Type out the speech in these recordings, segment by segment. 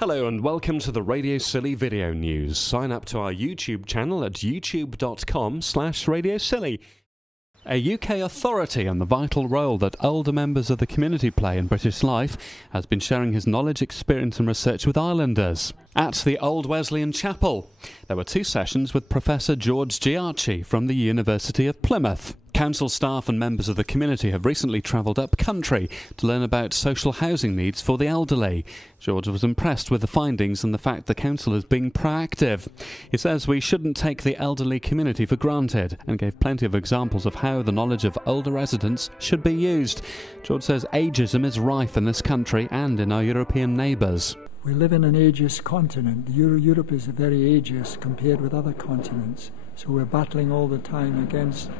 Hello and welcome to the Radio Scilly video news. Sign up to our YouTube channel at youtube.com/Radio Scilly. A UK authority on the vital role that older members of the community play in British life has been sharing his knowledge, experience and research with islanders. At the Old Wesleyan Chapel, there were two sessions with Professor George Girchi from the University of Plymouth. Council staff and members of the community have recently travelled up country to learn about social housing needs for the elderly. George was impressed with the findings and the fact the council is being proactive. He says we shouldn't take the elderly community for granted and gave plenty of examples of how the knowledge of older residents should be used. George says ageism is rife in this country and in our European neighbours. We live in an ageist continent. Europe is very ageist compared with other continents, so we're battling all the time against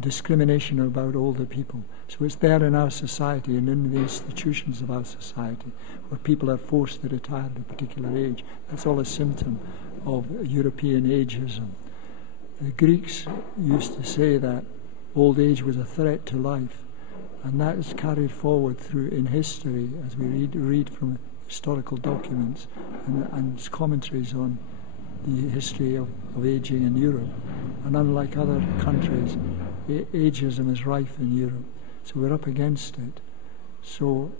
discrimination about older people. So it's there in our society and in the institutions of our society where people are forced to retire at a particular age. That's all a symptom of European ageism. The Greeks used to say that old age was a threat to life, and that is carried forward through in history as we read from historical documents and commentaries on the history of ageing in Europe. And unlike other countries, ageism is rife in Europe, so we're up against it. So,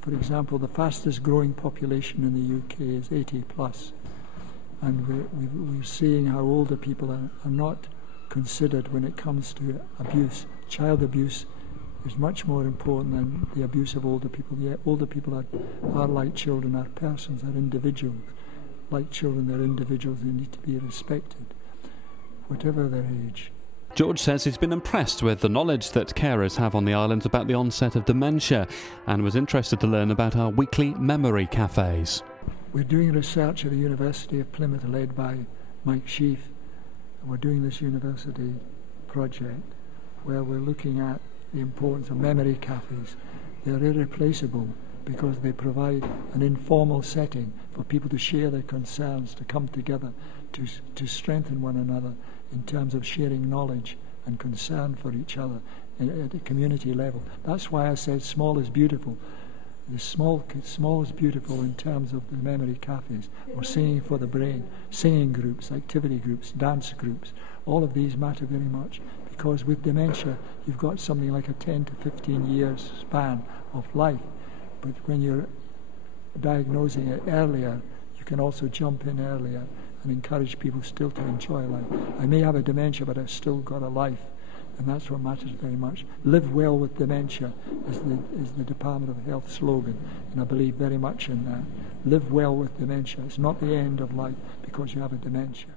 for example, the fastest growing population in the UK is 80 plus, and we're seeing how older people are not considered when it comes to abuse. Child abuse is much more important than the abuse of older people. Yet older people are like children, are persons, are individuals. Like children, they're individuals, they need to be respected, whatever their age. George says he's been impressed with the knowledge that carers have on the island about the onset of dementia and was interested to learn about our weekly memory cafes. We're doing research at the University of Plymouth led by Mike Sheaf. We're doing this university project where we're looking at the importance of memory cafes. They're irreplaceable because they provide an informal setting for people to share their concerns, to come together, to strengthen one another in terms of sharing knowledge and concern for each other at a community level. That's why I said small is beautiful. The small is beautiful in terms of the memory cafes, or singing for the brain, singing groups, activity groups, dance groups. All of these matter very much because with dementia you've got something like a 10 to 15 years span of life. But when you're diagnosing it earlier, you can also jump in earlier and encourage people still to enjoy life. I may have a dementia, but I've still got a life, and that's what matters very much. Live well with dementia is the Department of Health slogan, and I believe very much in that. Live well with dementia. It's not the end of life because you have a dementia.